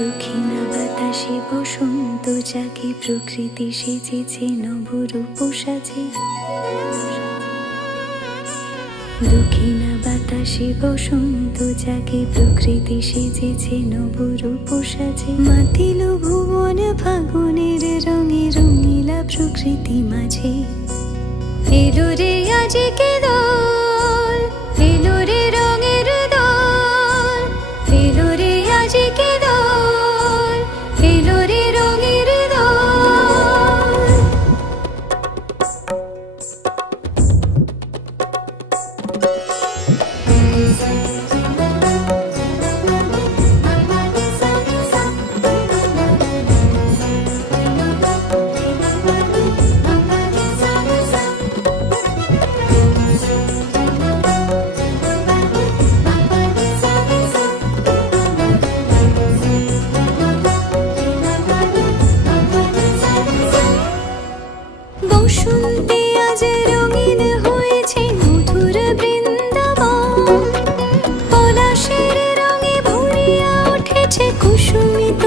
দক্ষিণা বাতাসে বসন্ত জাগে, প্রকৃতি সেজেছে নবরূপ সাজে। দক্ষিণা বাতাসে বসন্ত জাগে, প্রকৃতি সেজেছে নবরূপ সাজে। মাতিল ভুবন ফাগুনের রঙে, রঙিলা প্রকৃতি মাঝে। এলো রে আজকে দোল, এলো রে রঙের দোল, এলো রে আজকে দোল, এলো রে রঙের দোল। বসন্তে আজ রঙিন হয়েছে মধুর বৃন্দাবন, পলাশের রঙে ভরিয়া উঠেছে কুসুমিত